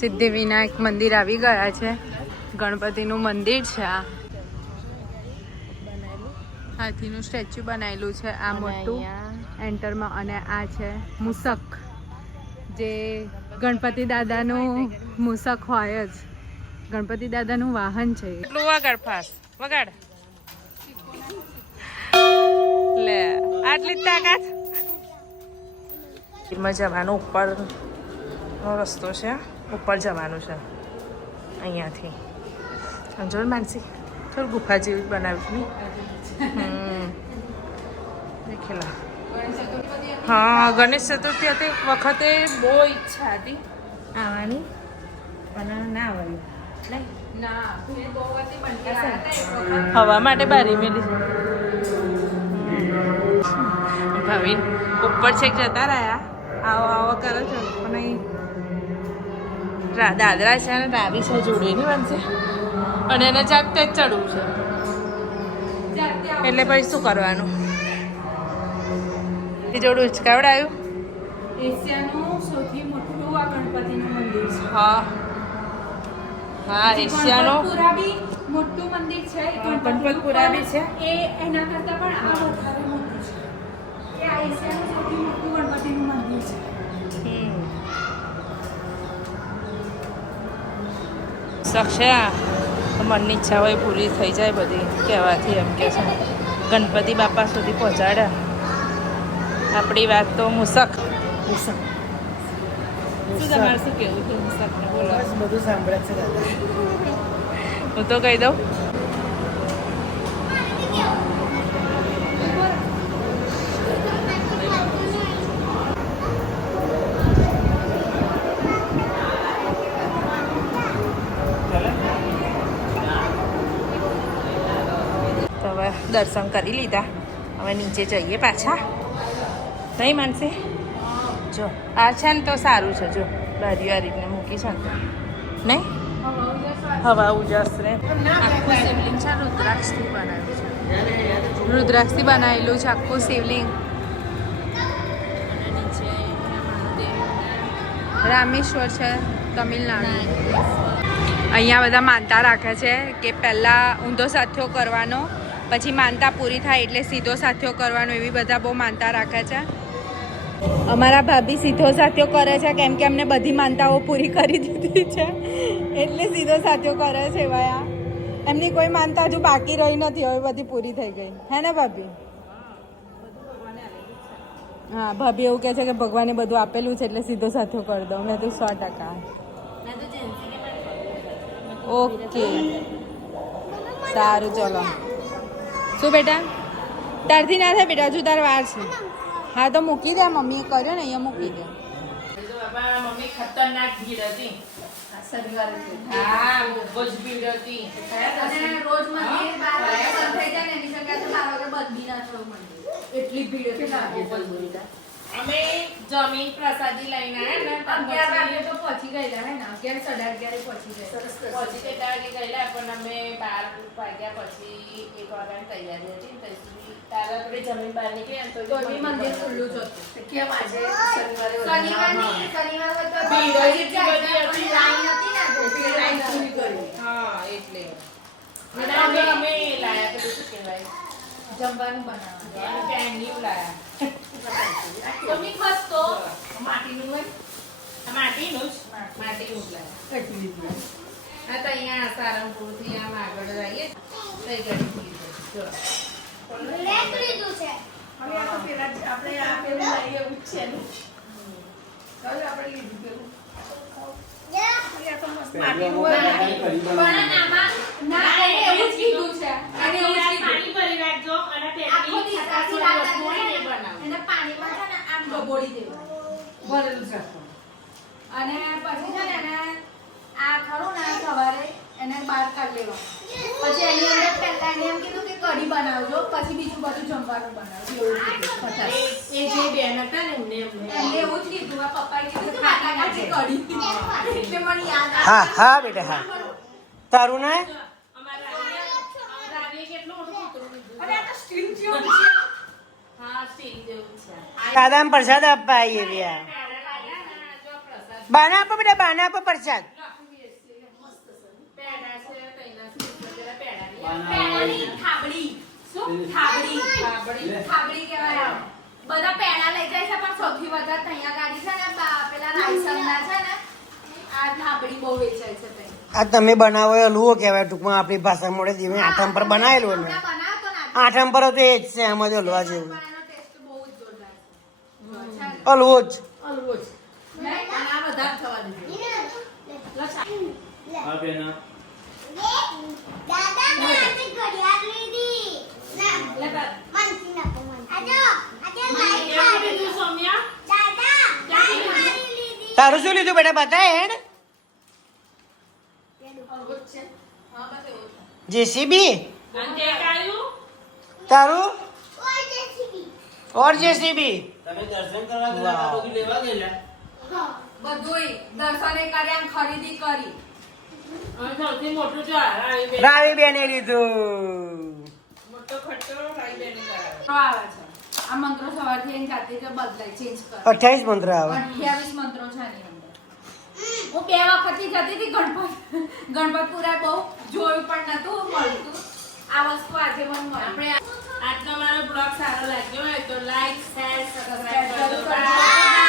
સિદ્ધિ વિનાયક મંદિર આવી ગયા છે. ગણપતિનું મંદિર છે આ. હાથીનું સ્ટેચ્યુ બનાવેલું છે આ મોટું. એન્ટરમાં અને આ છે મુસક. જે ગણપતિ દાદાનું મુસક હોય જ. ગણપતિ દાદાનું વાહન છે. એટલું વગાડ ફાસ. વગાડ. લે આટલી તાકાત. જવાનું ઉપર નો રસ્તો છે. ઉપર જવાનું છે. અહીંયાથી. સમજો ને માનસી? થોડું ગુફા જેવી બનાવ્યું છે દેખેલા. હા, ગણેશ ચતુર્થી હતી. વખતે બહુ ઈચ્છા હતી આવવાની. પણ ના આવ્યું હવા માટે બારી મેલી. ભાવિન, ઉપર છેક જતા રહ્યા. આવો આવો કરો છો. પણ અહીં દાદરા છે અને ડાબી છે જોડે નહીં બનશે અને એને જાતે જ ચડવું છે. એટલે પછી શું કરવાનું? એ જોડું ઉચકાવડાયું? એશિયાનું સૌથી મોટું આ ગણપતિનું મંદિર છે. હા. હા એશિયાનો? મોટું મંદિર છે ગણપતપુરા બી છે? એ એના કરતા પણ આ વધારે મોટું છે એ આ એશિયાનું સૌથી મોટું ગણપતિનું મંદિર છે હમ. સક્ષા મનની ઈચ્છા હોય પૂરી થઈ જાય બધી કહેવાથી એમ કે છે. ગણપતિ બાપા સુધી પહોંચાડ્યા આપણી વાત તો મુસક. મુસક. શું તમારે શું કેવું છે મુસકને બોલો. બધું સાંભળે છે હું તો કહી દઉં. દર્શન કરી લીધા. હવે નીચે જઈએ પાછા. નહીં માનશે જો, આ છે ને તો સારું છે, જો. બારી આ રીતને મૂકી છે ને નહીં? હવા ઉજાસ રે. આખું શિવલિંગ છે, રુદ્રાક્ષથી બનાવ્યું છે. રુદ્રાક્ષથી બનાવેલું છે, આખું શિવલિંગ. રામેશ્વર છે, તમિલનાડુ. અહીંયા બધા માનતા રાખે છે કે પહેલાં ઊંધો સાથિયો કરવાનો પછી માનતા પૂરી થાય એટલે સીધો સાથિયો કરવાનો એવી બધા બહુ માનતા રાખે છે. અમારા ભાભી સીધો સાથિયો કરે છે કેમ કે અમને બધી માનતાઓ પૂરી કરી દીધી છે. એટલે સીધો સાથિયો કરે છે ભાયા એમની કોઈ માનતા હજુ બાકી રહી નથી હવે બધી પૂરી થઈ ગઈ. હે ને ભાભી? હા ભાભી એવું કહે છે કે ભગવાને બધું આપેલું છે એટલે સીધો સાથિયો કરી દઉં. મેં તો સો ટકા. ઓકે. સારું ચલો. શું બેટા? તારથી ના થાય બેટા હજુ તાર વાર છે. હા તો મૂકી દે મમ્મીએ કર્યો ને અહીંયા મૂકી દે. મમ્મી ખતરનાક ભીડ હતી. હા બહુ જ ભીડ થઈ જાય ને એની એટલી ભીડ હતી. અમે જમીન પ્રસાદી લઈને અગિયાર વાગે પછી તો પહોંચી ગયેલા હે ને? અગિયાર સાડા અગિયારે પહોંચી ગયા પહોંચી તેટલા વાગે ગયેલા? પણ અમે બાર વાગ્યા પછી એક વાગ્યાની તૈયારી હતી ને પછી તારે આપણે જમીન બહાર નીકળ્યા તો બી મંદિર ખુલ્લું જ હતું. કેમ આજે શનિવારે શનિવાર તો ભીડ જ એટલી બધી. હતી. લાઈન હતી ને લાઈન પૂરી કરી. હા એટલે. અને અમે અમે લાયા પેલું શું કહેવાય? જમવાનું બનાવવાનું. લાયા તમે બસ માટીનું હોય? માટીનું જ. માટીનું જ લાગે હા તો અહીંયા સારંગપુરથી આમ આગળ જઈએ. તઈ ઘડી જો. હવે આ તો પેલા આપણે આ પેલું લઈએ એવું છે ને હવે આપણે લીધું પેલું. એવું જ કીધું છે. એને એવું જ પાણી ભરી રાખજો અને આખો દિવસ આખી રાત વસ્તુ બનાવો. પાણીમાં છે ને આમ ડબોળી દેવું. ભરેલું જ અને પછી છે ને એને આ ખરું ને સવારે એને બહાર કાઢી લેવાનું. પછી એની અંદર પહેલા એને એમ કીધું કે કઢી બનાવજો પછી બીજું બધું જમવાનું બનાવજો. એવું કીધું. એ જે બેન હતા ને એમને એમને. એવું જ કીધું. આ પપ્પાએ કીધું કે ખાટા ખાટી કઢી. એટલે મને યાદ હા હા બેટા હા. તારું ના અમારા રાવીએ- રાવીએ કેટલું મોટું કૂતરું લીધું અરે આ તો સ્ટીલ જેવું છે દાદા પ્રસાદ આપવા આવીએ રહ્યા. બાના આપો બેટા, બાના આપો પ્રસાદ. આ તમે બનાવો એ હલવો કહેવાય ટૂંકમાં, આપણી ભાષા મળે જીવે આઠમ પર બનાવેલું ને. આઠમ પર તો એ જ છે, આમાં જ હલવા જેવું. લીધું અલવોજ. તારું શું લીધું બેટા? બતાય હેડ. જેસીબી? તારું? ઓર જેસીબી તમે દર્શન કરવા ગયા હતા, બધું લેવા ગયેલા? બધુંય. દર્શને કર્યા ખરીદી કરી. અને સૌથી મોટું જો આ રાવી બેન. એ બેને લીધું મોટો ખટ્ટો રાવી બેને કરાવ્યો. મંત્રો આવે છે. આ મંત્રો સવારથી એની જાતે જ બદલાય ચેન્જ કરે. અઠ્યાવીસ મંત્ર આવે. અઠ્યાવીસ મંત્રો છે આની અંદર. હું બે વખત જતી હતી ગણપત ગણપતપુરા બહુ જોયું પણ નતું મળતું. આ વસ્તુ આજે મને મળી. આપણે આજનો મારો બ્લોગ સારો લાગ્યો હોય તો લાઈક શેર સબસ્ક્રાઇબ. Bye.